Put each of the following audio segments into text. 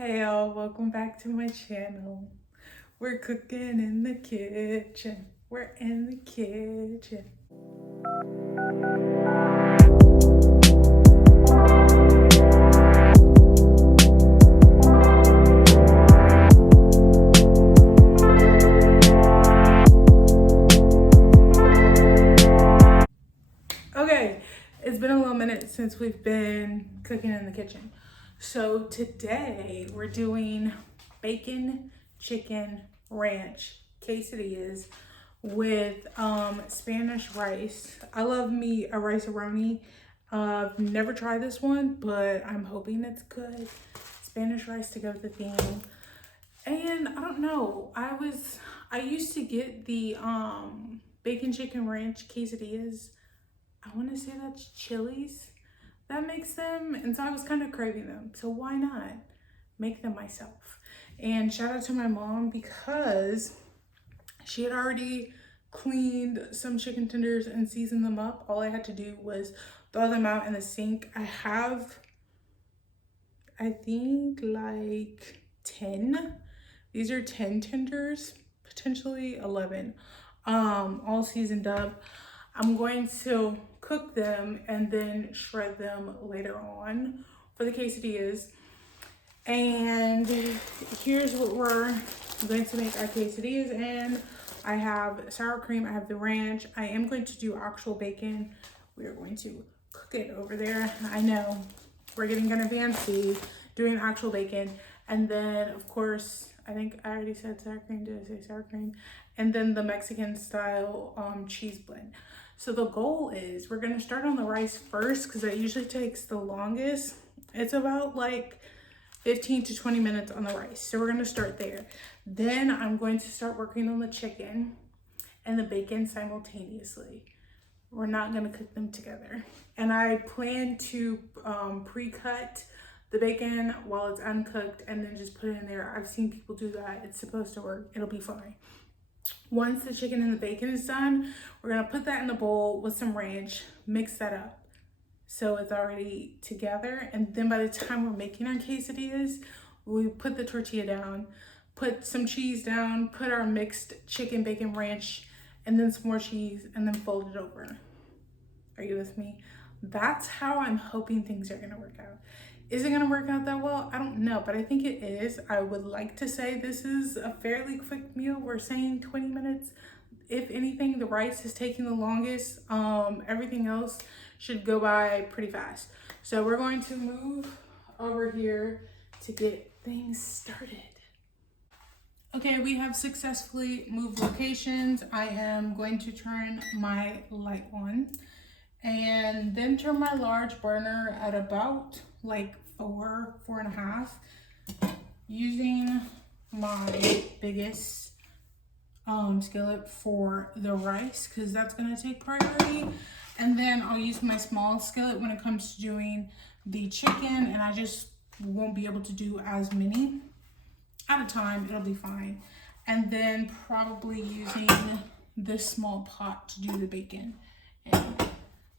Hey y'all, welcome back to my channel. We're cooking in the kitchen. We're in the kitchen. Okay, it's been a little minute since we've been cooking in the kitchen. So today we're doing bacon, chicken, ranch quesadillas with Spanish rice. I love me a rice roni. I've never tried this one, but I'm hoping it's good. Spanish rice to go with the theme. And I don't know, I used to get the bacon chicken ranch quesadillas. I want to say that's Chili's that makes them, and so I was kind of craving them, so why not make them myself? And shout out to my mom because she had already cleaned some chicken tenders and seasoned them up. All I had to do was throw them out in the sink. I have, I think, like 10. These are 10 tenders, potentially 11, all seasoned up. I'm going to cook them and then shred them later on for the quesadillas. And here's what we're going to make our quesadillas in. I have sour cream, I have the ranch. I am going to do actual bacon. We are going to cook it over there. I know we're getting kind of fancy doing actual bacon. And then of course, I think I already said sour cream. Did I say sour cream? And then the Mexican style cheese blend. So the goal is we're gonna start on the rice first because that usually takes the longest. It's about like 15 to 20 minutes on the rice. So we're gonna start there. Then I'm going to start working on the chicken and the bacon simultaneously. We're not gonna cook them together. And I plan to pre-cut the bacon while it's uncooked and then just put it in there. I've seen people do that. It's supposed to work. It'll be fine. Once the chicken and the bacon is done, we're gonna put that in a bowl with some ranch, mix that up so it's already together. And then by the time we're making our quesadillas, we put the tortilla down, put some cheese down, put our mixed chicken, bacon, ranch, and then some more cheese, and then fold it over. Are you with me? That's how I'm hoping things are gonna work out. Is it gonna work out that well? I don't know, but I think it is. I would like to say this is a fairly quick meal. We're saying 20 minutes. If anything, the rice is taking the longest. Everything else should go by pretty fast. So we're going to move over here to get things started. Okay, we have successfully moved locations. I am going to turn my light on and then turn my large burner at about like 4.5, using my biggest skillet for the rice because that's going to take priority, and then I'll use my small skillet when it comes to doing the chicken, and I just won't be able to do as many at a time. It'll be fine. And then probably using this small pot to do the bacon, and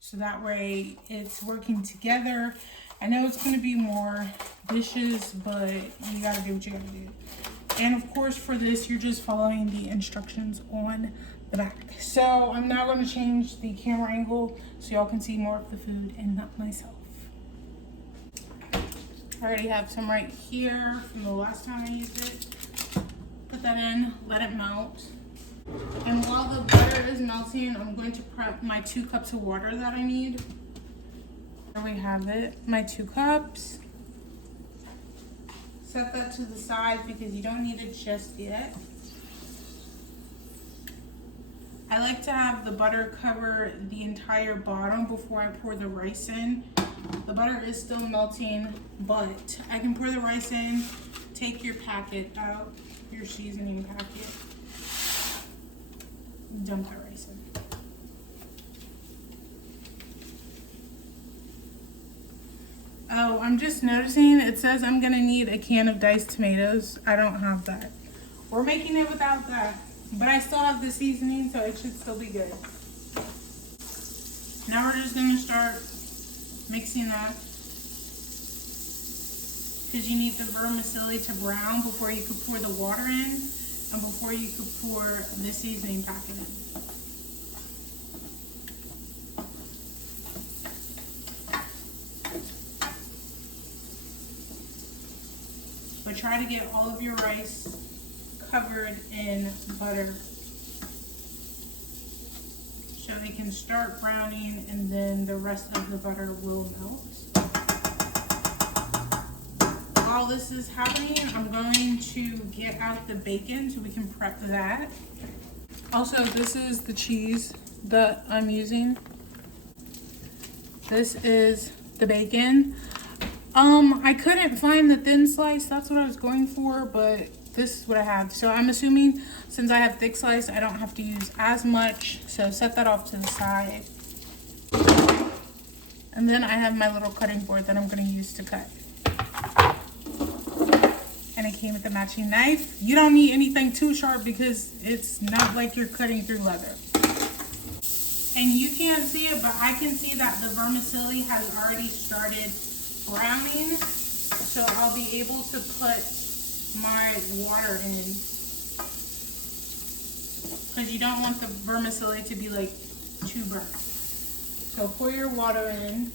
so that way it's working together. I know it's going to be more dishes, but you got to do what you got to do. And of course for this, you're just following the instructions on the back. So I'm now going to change the camera angle so y'all can see more of the food and not myself. I already have some right here from the last time I used it. Put that in, let it melt. And while the butter is melting, I'm going to prep my 2 cups of water that I need. There we have it, my 2 cups. Set that to the side because you don't need it just yet. I like to have the butter cover the entire bottom before I pour the rice in. The butter is still melting, but I can pour the rice in, take your packet out, your seasoning packet, dump the rice in. Oh, I'm just noticing it says I'm gonna need a can of diced tomatoes. I don't have that. We're making it without that, but I still have the seasoning, so it should still be good. Now we're just gonna start mixing that. because you need the vermicelli to brown before you could pour the water in and before you could pour the seasoning packet in. But try to get all of your rice covered in butter so they can start browning, and then the rest of the butter will melt. While this is happening, I'm going to get out the bacon so we can prep that. Also, this is the cheese that I'm using. This is the bacon. I couldn't find the thin slice. That's what I was going for, but this is what I have. So I'm assuming since I have thick slice, I don't have to use as much. So set that off to the side. And then I have my little cutting board that I'm going to use to cut. And it came with a matching knife. You don't need anything too sharp because it's not like you're cutting through leather. And you can't see it, but I can see that the vermicelli has already started browning. So I'll be able to put my water in. Because you don't want the vermicelli to be like too burnt. So pour your water in.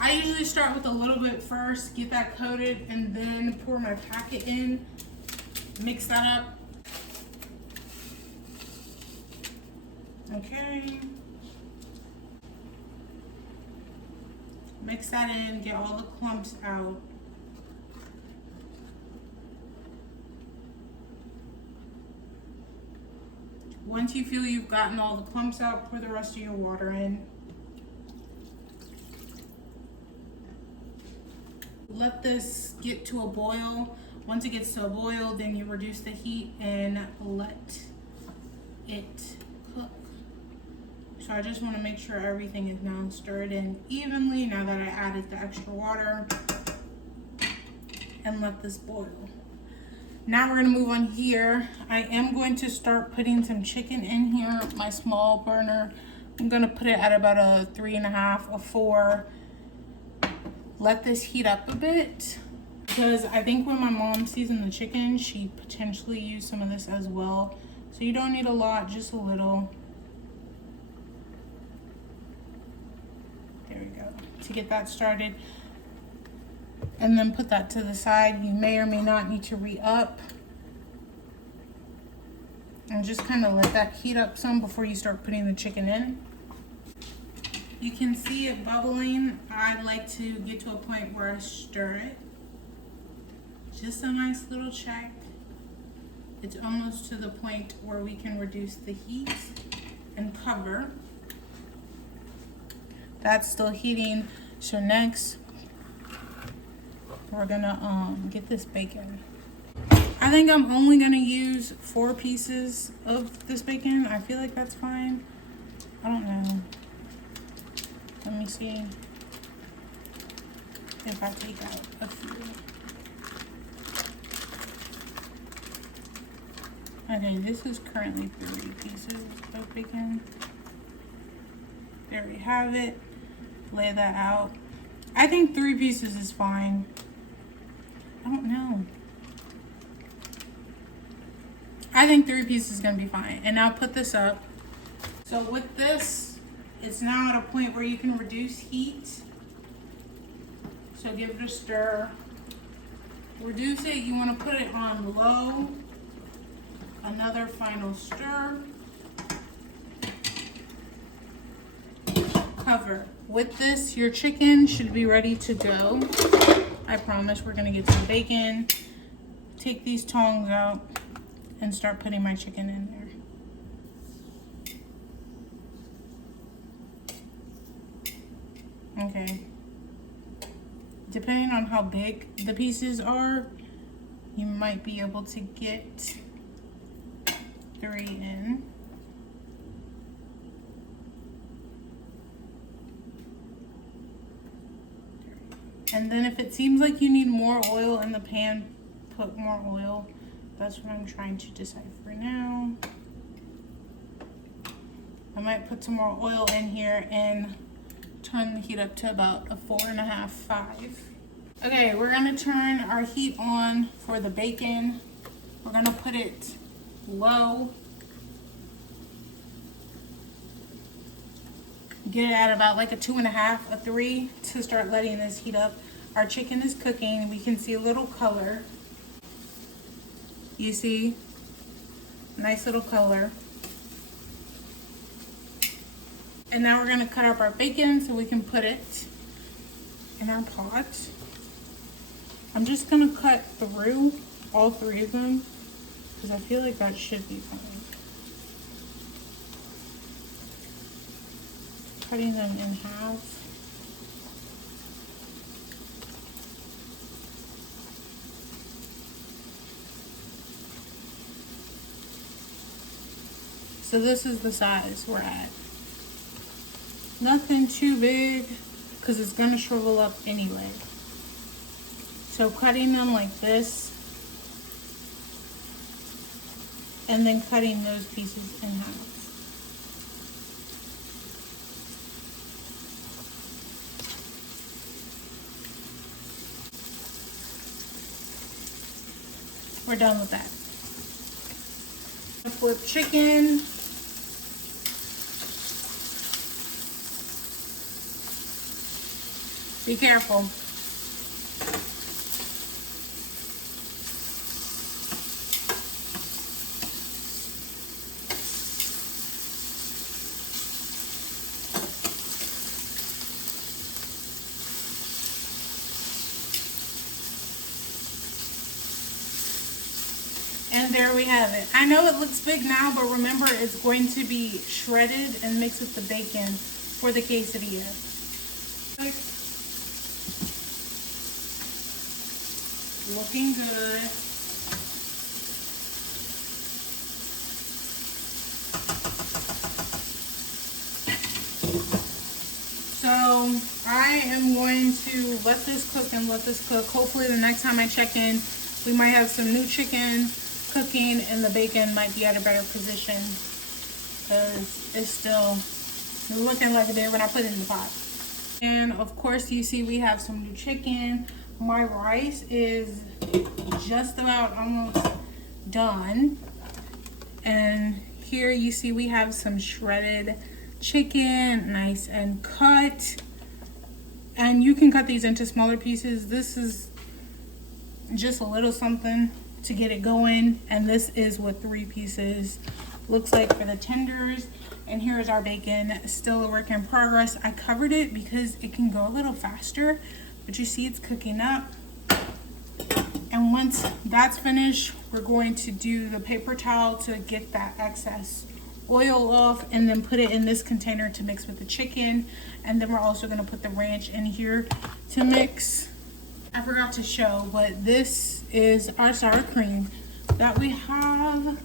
I usually start with a little bit first, get that coated, and then pour my packet in, mix that up. Okay. Mix that in, get all the clumps out. Once you feel you've gotten all the clumps out, pour the rest of your water in. Let this get to a boil. Once it gets to a boil, then you reduce the heat and let it cook. So I just want to make sure everything is now stirred in evenly now that I added the extra water, and let this boil. Now we're going to move on here. I am going to start putting some chicken in here, my small burner. I'm going to put it at about a 3.5, a 4. Let this heat up a bit, because I think when my mom seasoned the chicken, she potentially used some of this as well. So you don't need a lot, just a little. There we go, to get that started. And then put that to the side. You may or may not need to re-up. And just kind of let that heat up some before you start putting the chicken in. You can see it bubbling. I like to get to a point where I stir it. Just a nice little check. It's almost to the point where we can reduce the heat and cover. That's still heating. So next, we're gonna get this bacon. I think I'm only gonna use 4 pieces of this bacon. I feel like that's fine. I don't know. Let me see if I take out a few. Okay, this is currently 3 pieces of bacon. There we have it. Lay that out. I think 3 pieces is fine. I don't know. I think 3 pieces is gonna be fine. And now put this up. So with this, it's now at a point where you can reduce heat. So give it a stir. Reduce it, you want to put it on low. Another final stir. Cover. With this, your chicken should be ready to go. I promise. We're going to get some bacon. Take these tongs out and start putting my chicken in there. Okay. Depending on how big the pieces are, you might be able to get 3 in. And then if it seems like you need more oil in the pan, put more oil. That's what I'm trying to decipher now. I might put some more oil in here and turn the heat up to about a 4.5, 5. Okay, we're gonna turn our heat on for the bacon. We're gonna put it low. Get it at about like a 2.5, a 3 to start letting this heat up. Our chicken is cooking. We can see a little color. You see? Nice little color. And now we're gonna cut up our bacon so we can put it in our pot. I'm just gonna cut through all 3 of them because I feel like that should be fine. Cutting them in half. So this is the size we're at. Nothing too big because it's gonna shrivel up anyway. So cutting them like this and then cutting those pieces in half. We're done with that. Flip chicken. Be careful. And there we have it. I know it looks big now, but remember it's going to be shredded and mixed with the bacon for the quesadilla. Looking good. So I am going to let this cook and let this cook. Hopefully the next time I check in, we might have some new chicken cooking and the bacon might be at a better position because it's still looking like it did when I put it in the pot. And of course you see we have some new chicken. My rice is just about almost done. And here you see we have some shredded chicken, nice and cut. And you can cut these into smaller pieces. This is just a little something to get it going, and this is what 3 pieces looks like for the tenders. And here's our bacon, still a work in progress. I covered it because it can go a little faster, but you see it's cooking up. And once that's finished, we're going to do the paper towel to get that excess oil off and then put it in this container to mix with the chicken. And then we're also going to put the ranch in here to mix. I forgot to show, but this is our sour cream that we have.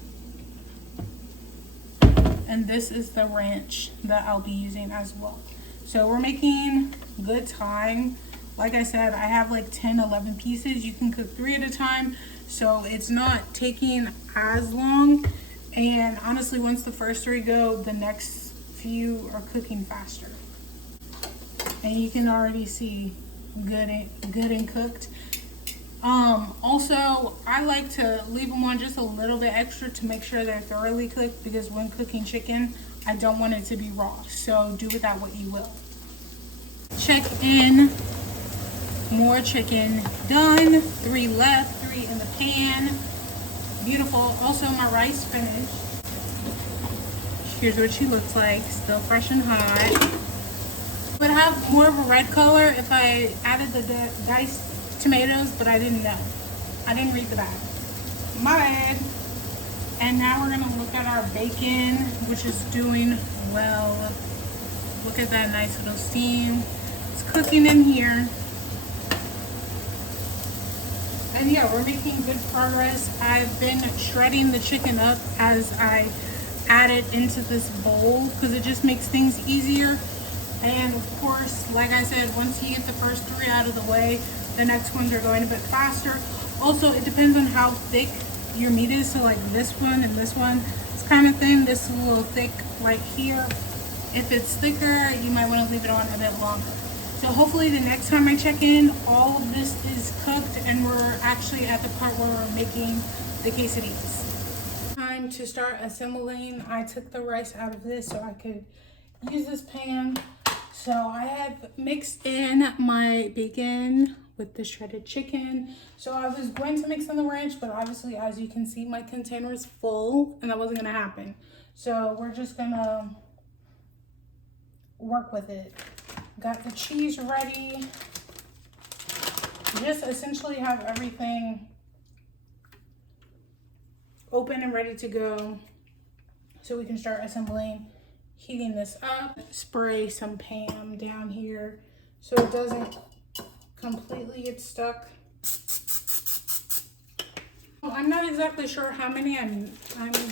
And this is the ranch that I'll be using as well. So we're making good time. Like I said, I have like 10, 11 pieces. You can cook 3 at a time, so it's not taking as long. And honestly, once the first 3 go, the next few are cooking faster. And you can already see good and cooked. Also, I like to leave them on just a little bit extra to make sure they're thoroughly cooked, because when cooking chicken, I don't want it to be raw. So do with that what you will. Check in. More chicken done. 3 left, 3 in the pan. Beautiful. Also, my rice finished. Here's what she looks like. Still fresh and hot. Would have more of a red color if I added the diced tomatoes, but I didn't know. I didn't read the back. My bad. And now we're gonna look at our bacon, which is doing well. Look at that nice little steam. It's cooking in here. And yeah, we're making good progress. I've been shredding the chicken up as I add it into this bowl because it just makes things easier. And of course, like I said, once you get the first 3 out of the way, the next ones are going a bit faster. Also, it depends on how thick your meat is. So like this one and this one, it's kind of thin. This is a little thick. right here. If it's thicker, you might want to leave it on a bit longer. So hopefully the next time I check in, all of this is cooked and we're actually at the part where we're making the quesadillas. Time to start assembling. I took the rice out of this so I could use this pan. So I have mixed in my bacon with the shredded chicken. So I was going to mix in the ranch, but obviously, as you can see, my container is full and that wasn't gonna happen. So we're just gonna work with it. Got the cheese ready. Just essentially have everything open and ready to go so we can start assembling. Heating this up, spray some Pam down here so it doesn't completely get stuck. I'm not exactly sure how many I'm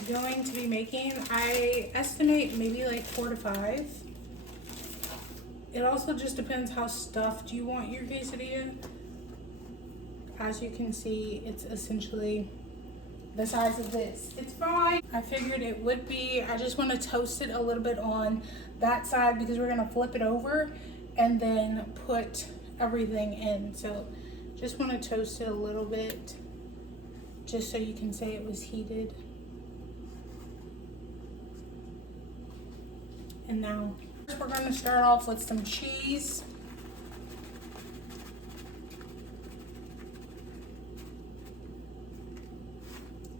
going to be making. I estimate maybe like 4 to 5. It also just depends how stuffed you want your quesadilla. As you can see, it's essentially the size of this. It's fine. I figured it would be. I just want to toast it a little bit on that side because we're gonna flip it over and then put everything in. So just want to toast it a little bit just so you can say it was heated. And now we're gonna start off with some cheese.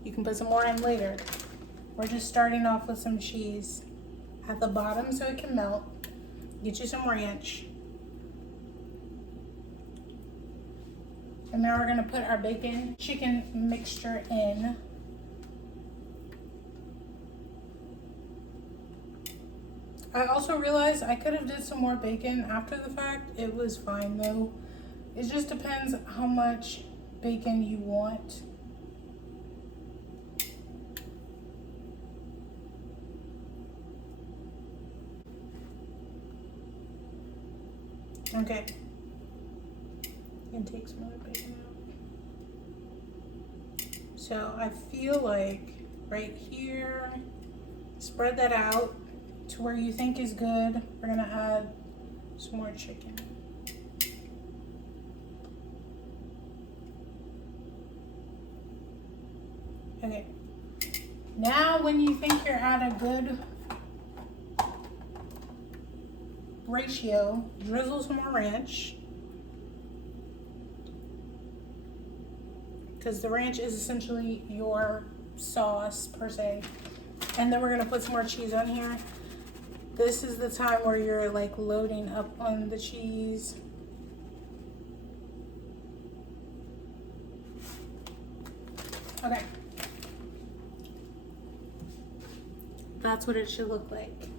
You can put some more in later. We're just starting off with some cheese at the bottom so it can melt. Get you some ranch. And now we're gonna put our bacon chicken mixture in. I also realized I could have did some more bacon after the fact. It was fine though. It just depends how much bacon you want. Okay, you can take some of the bacon out. So I feel like right here, spread that out to where you think is good. We're gonna add some more chicken. Okay, now when you think you're at a good ratio, drizzle some more ranch, because the ranch is essentially your sauce per se. And then we're gonna put some more cheese on here. This is the time where you're like loading up on the cheese. Okay, that's what it should look like.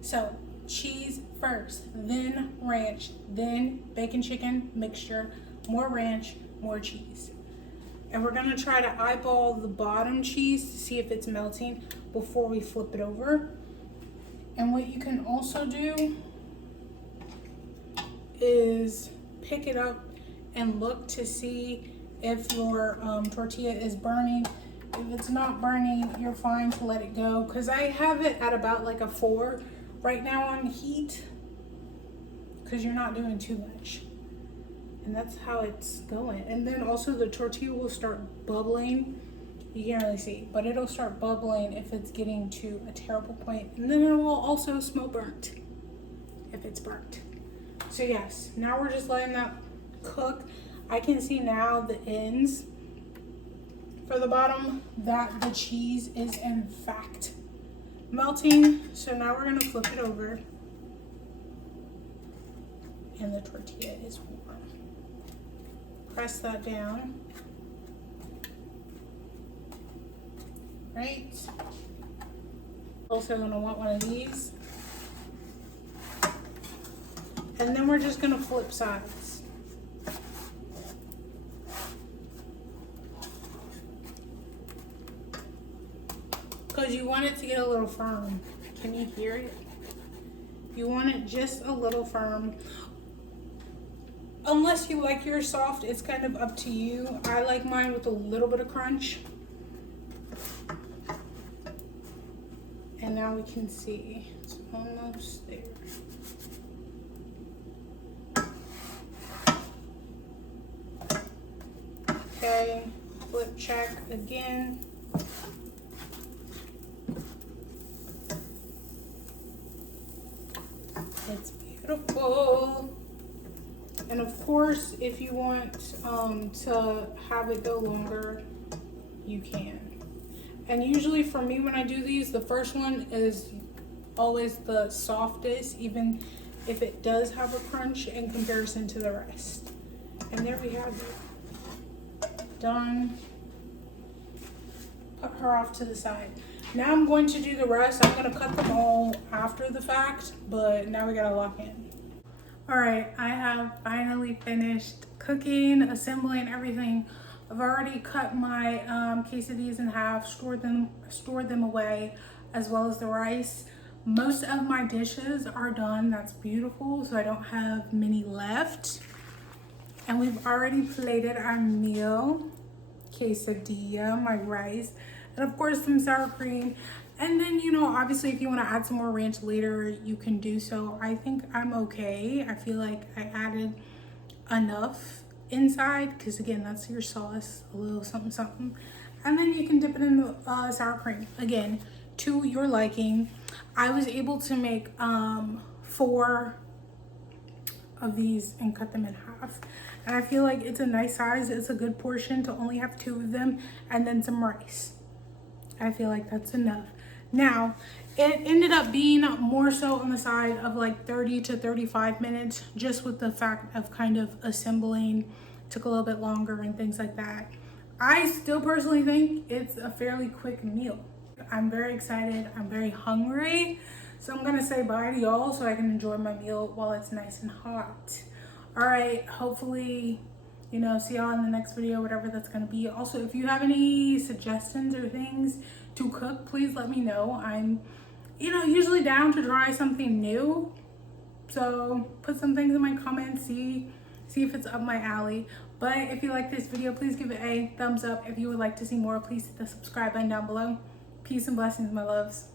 So cheese first, then ranch, then bacon chicken mixture, more ranch, more cheese. And we're gonna try to eyeball the bottom cheese to see if it's melting before we flip it over. And what you can also do is pick it up and look to see if your tortilla is burning. If it's not burning, you're fine to let it go. Cause I have it at about like a 4 right now on heat, because you're not doing too much. And that's how it's going. And then also the tortilla will start bubbling. You can't really see, but it'll start bubbling if it's getting to a terrible point. And then it will also smell burnt if it's burnt. So yes, now we're just letting that cook. I can see now the ends for the bottom that the cheese is in fact melting. So now we're gonna flip it over, and the tortilla is warm. Press that down. Right. Also gonna want one of these. And then we're just gonna flip sides. Because you want it to get a little firm. Can you hear it? You want it just a little firm. Unless you like yours soft, it's kind of up to you. I like mine with a little bit of crunch. And now we can see it's almost there. Okay, flip check again. It's beautiful. And of course, if you want to have it go longer, you can. And usually for me, when I do these, the first one is always the softest, even if it does have a crunch in comparison to the rest. And there we have it. Done. Put her off to the side. Now I'm going to do the rest. I'm going to cut them all after the fact, but now we got to lock in. All right, I have finally finished cooking, assembling everything. I've already cut my quesadillas in half, stored them away, as well as the rice. Most of my dishes are done. That's beautiful, so I don't have many left. And we've already plated our meal, quesadilla, my rice, and of course some sour cream. And then, you know, obviously if you want to add some more ranch later, you can do so. I think I'm okay. I feel like I added enough inside, because again, that's your sauce, a little something something. And then you can dip it in the sour cream, again, to your liking. I was able to make 4 of these and cut them in half. And I feel like it's a nice size. It's a good portion to only have 2 of them, and then some rice. I feel like that's enough. Now, it ended up being more so on the side of like 30 to 35 minutes, just with the fact of kind of assembling, took a little bit longer and things like that. I still personally think it's a fairly quick meal. I'm very excited. I'm very hungry. So I'm gonna say bye to y'all so I can enjoy my meal while it's nice and hot. All right, hopefully, you know, see y'all in the next video, whatever that's gonna be. Also, if you have any suggestions or things to cook, please let me know. I'm, you know, usually down to try something new. So put some things in my comments, see if it's up my alley. But if you like this video, please give it a thumbs up. If you would like to see more, please hit the subscribe button down below. Peace and blessings, my loves.